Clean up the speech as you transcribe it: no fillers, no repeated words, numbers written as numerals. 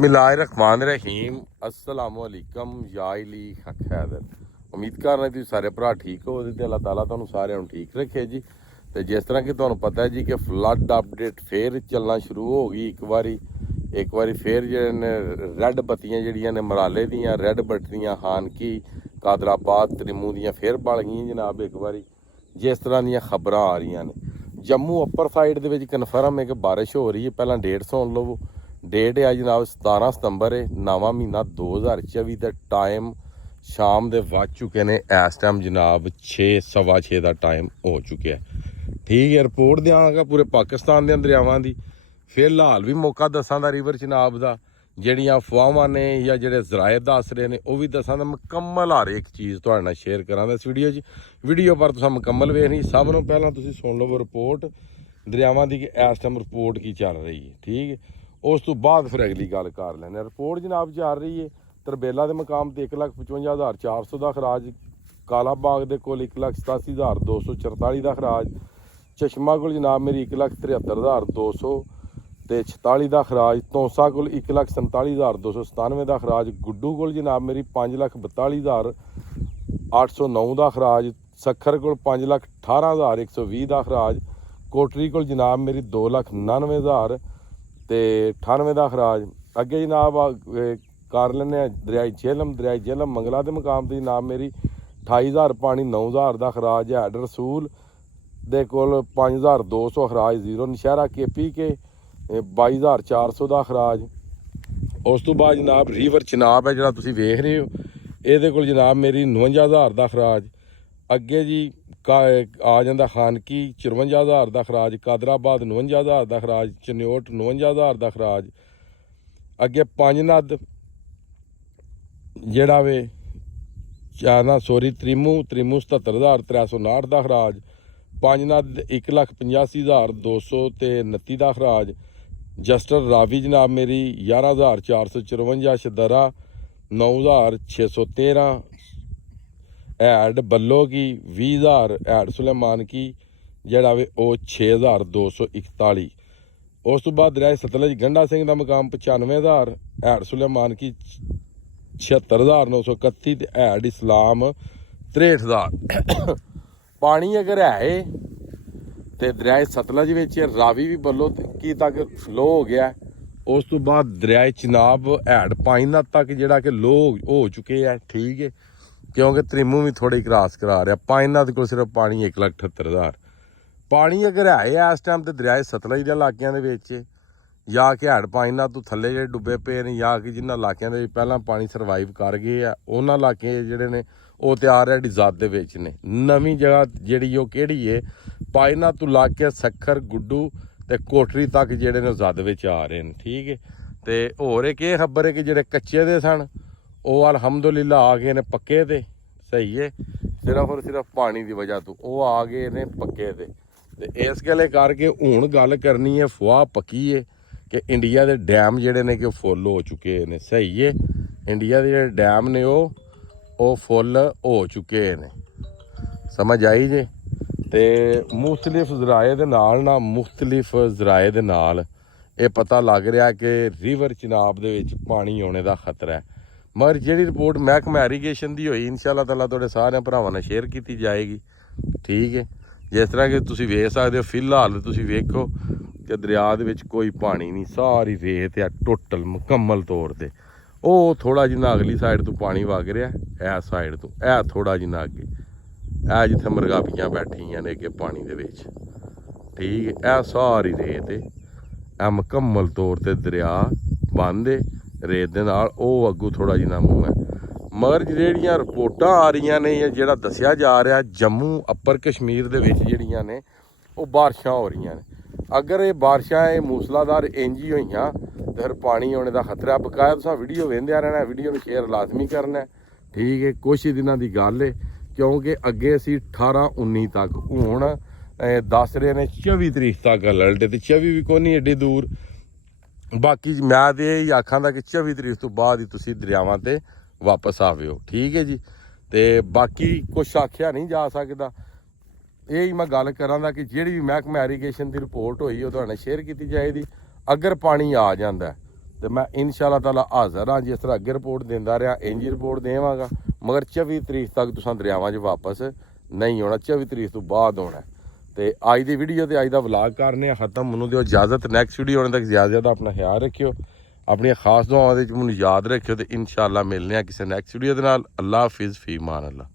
बिस्मिल्लाहिर्रहमानिर्रहीम अस्सलामुअलैकुम याइली हक हैदर। उम्मीद कर रहे तुम सारे भरा ठीक हो ते अल्लाह ताला तुहानू सारिਆਂ ਨੂੰ ठीक रखे जी। तो जिस तरह कि तुहानू पता है जी कि फ्लड अपडेट फिर चलना शुरू हो गई। एक बारी फिर जे रैड बत्तियां जड़ियां ने मराले दियां रैड बत्तियां हानकी कादराबाद त्रिमू दियां फिर बल गई जनाब। एक बारी जिस तरह दियां खबरां आ रही ने जम्मू अपर साइड दे विच कन्फर्म है कि बारिश हो रही है। पहला डेट सुन लवो। डेट है जनाब 17 सितंबर है, नवा महीना 2024 का टाइम शाम के वज चुके ने। इस टाइम जनाब 6:15 का टाइम हो चुका है। ठीक है, रिपोर्ट देंगा पूरे पाकिस्तान के दरियावां की। फिलहाल भी मौका दसा दा रिवर चिनाब का जड़ियाँ अफवाहां ने या जोड़े जराए दस रहे हैं वह भी दसा दा मुकम्मल हर एक चीज़ तुहाडे नाल शेयर करा इस वीडियो पर तुसां मुकम्मल वेखनी। सब नूं पहलां तुसीं सुन लवो रिपोर्ट दरियावां की कि इस टाइम रिपोर्ट की चल रही है। ठीक है, उस तो बाद फिर अगली गल कर लैने। रिपोर्ट जनाब चल रही है तरबेला के मकाम तो 1,55,400 का खराज, काला बाग के कोल 1,87,244 का खराज, चश्मा को जनाब मेरी 1,73,200 ते 46 का खराज, तौंसा को 1,47,297 का खराज, गुड्डू को जनाब मेरी 5,42,809 का खराज, सखर को 5,18,120 का खराज, कोटरी को जनाब मेरी 2,99,000 ते 98 का खराज। अगे जनाब कर लें दरियाई झेलम मंगला के मुकाम पर जनाब मेरी 28,000 पानी 9,000 का खराज है। रसूल दे कोल 5,200 खराज, जीरो नशहरा केपी के 22,400 का खराज। उस तो बाद जनाब रिवर चिनाब है जो तुम वेख रहे हो, ये कोल जनाब मेरी 59,000 का खराज। अगे जी आ जाता खानकी 54,000 का खराज, कादराबाद 59,000 का खराज, चन्योट 59,000 का खराज। अगे पंजनद जड़ा वे त्रिमू 77,359 का खराज, पंजनद 1,85,200 ते 29 का खराज। जस्टर रावी जनाब मेरी 11,454, शदरा 9,613, हैड बल्लो की 20,000, हैड सुलेमान की जड़ा वे 6,241। उस तो बाद दरिया सतलज गंडा सिंह का मकाम 95,000, हैड सुलेमान की 76,931, हैड इस्लाम 63,000। पानी अगर है तो दरिया सतलज में रावी भी बल्लो की तक लो हो गया। उस तो बाद दरिया चिनाब हैड पाइना तक जड़ा कि लो हो चुके हैं। ठीक है, क्योंकि त्रिमू भी थोड़ी क्रॉस करा रहा। पाइनात को सिर्फ पानी 1,78,000 पानी अगर है इस टाइम तो दरिया सतलज के इलाकों या कि हैड पाइनात तो थले जो डुबे पे ने या कि जिन्होंने इलाकों के पहला पानी सरवाइव कर गए आ उन्होंने इलाके जोड़े ने वो तो ऑलरेडी ज़द ने। नवीं जगह जी कि है पाइनात तो लाके सखर गुड्डू ते कोटरी तक जोड़े ने ज़द आ रहे हैं। ठीक है, तो होर एक ये खबर है कि जोड़े कच्चे दे सन वो अलहमदुलिल्ला आ गए ने पक्के ते। सही है, सिर्फ और सिर्फ पानी की वजह तो वो आ गए ने पक्के ते। इस गल्ले करके हुण गल करनी है फुआ पक्की है कि इंडिया के डैम जोड़े ने कि फुल हो चुके हैं। सही है, इंडिया के जोड़े डैम ने वो फुल हो चुके हैं। समझ आई जे। तो मुख्तलिफ जराए दे नाल ना मुख्तलिफ जराए दे नाल ये पता लग रहा कि रिवर चिनाब दे विच पानी आने का खतरा है। मगर जी रिपोर्ट महकमा एरीगेशन की हुई इंशाअल्लाह ताला तुहाडे सारे भरावां नाल शेयर की जाएगी। ठीक है, जिस तरह कि तुसीं वेख सकते हो फिलहाल तुसीं वेखो कि दरिया दे विच कोई पानी नहीं, सारी रेत है टोटल मुकम्मल तौर पर। वो थोड़ा जिन्ना अगली साइड तो पानी वग रहा है साइड तो है थोड़ा जिन्ना अगे है जिथे मरगाबियाँ बैठियां ने कि पानी दे विच। ठीक है, यह सारी रेत है मुकम्मल तौर पर दरिया बंद है रेत दे नाल। वो अगू थोड़ा जिन्ना मूँह है। मगर ਜਿਹੜੀਆਂ रिपोर्टां आ रही ने या ਜਿਹੜਾ दसिया जा रहा जम्मू अपर कश्मीर दे विच ਜਿਹੜੀਆਂ ने वो बारिशां हो रही ने। अगर ये बारिशां मूसलाधार इंज ही होईयां तो फिर पानी आने का खतरा। बकाया तुसां वीडियो वेंदे रहना, वीडियो में शेयर लाजमी करना। ठीक है, कुछ ही दिनों की गल है क्योंकि अगे असी 18-19 तक हुण दस रहे ने 24 तरीक तक अलर्ट है। तो 24 भी कोई नहीं एड्डी दूर। बाकी मैं तो यही आखां कि 24 तरीक तो बाद ही तुसीं दरियावां ते वापस आविओ। ठीक है जी, तो बाकी कुछ आख्या नहीं जा सकता। यही मैं गल करां कि जिहड़ी भी महकमा एरीगेशन की रिपोर्ट हुई वो तुहाडे नाल शेयर की जाएगी। अगर पानी आ जाता है ਤੇ ਮੈਂ ਇਨਸ਼ਾਅੱਲਾ ਤਾਲਾ ਹਾਜ਼ਰ ਹਾਂ। ਜਿਸ ਤਰ੍ਹਾਂ ਅੱਗੇ ਰਿਪੋਰਟ ਦਿੰਦਾ ਰਿਹਾ ਇੰਜ ਹੀ ਰਿਪੋਰਟ ਦੇਵਾਂਗਾ, ਮਗਰ 24 ਤਰੀਕ ਤੱਕ ਤੁਸੀਂ ਦਰਿਆਵਾਂ 'ਚ ਵਾਪਸ ਨਹੀਂ ਆਉਣਾ, 24 ਤਰੀਕ ਤੋਂ ਬਾਅਦ ਆਉਣਾ। ਤੇ ਅੱਜ ਦੀ ਵੀਡੀਓ ਤੇ ਅੱਜ ਦਾ ਵਲੌਗ ਕਰਨੇ ਆ ਖਤਮ। ਮੈਨੂੰ ਦਿਓ ਇਜਾਜ਼ਤ, ਨੈਕਸਟ ਵੀਡੀਓ ਆਉਣ ਤੱਕ ਜ਼ਿਆਦਾ ਆਪਣਾ ਖਿਆਲ ਰੱਖਿਓ, ਆਪਣੀਆਂ ਖਾਸ ਦੁਆਵਾਂ ਦੇ ਵਿੱਚ ਮੈਨੂੰ ਯਾਦ ਰੱਖਿਓ ਤੇ ਇਨਸ਼ਾਅੱਲਾ ਮਿਲਨੇ ਆ ਕਿਸੇ ਨੈਕਸਟ ਵੀਡੀਓ ਦੇ ਨਾਲ। ਅੱਲਾ ਹਾਫਿਜ਼, ਫੀ ਮਾਨ ਅੱਲਾ।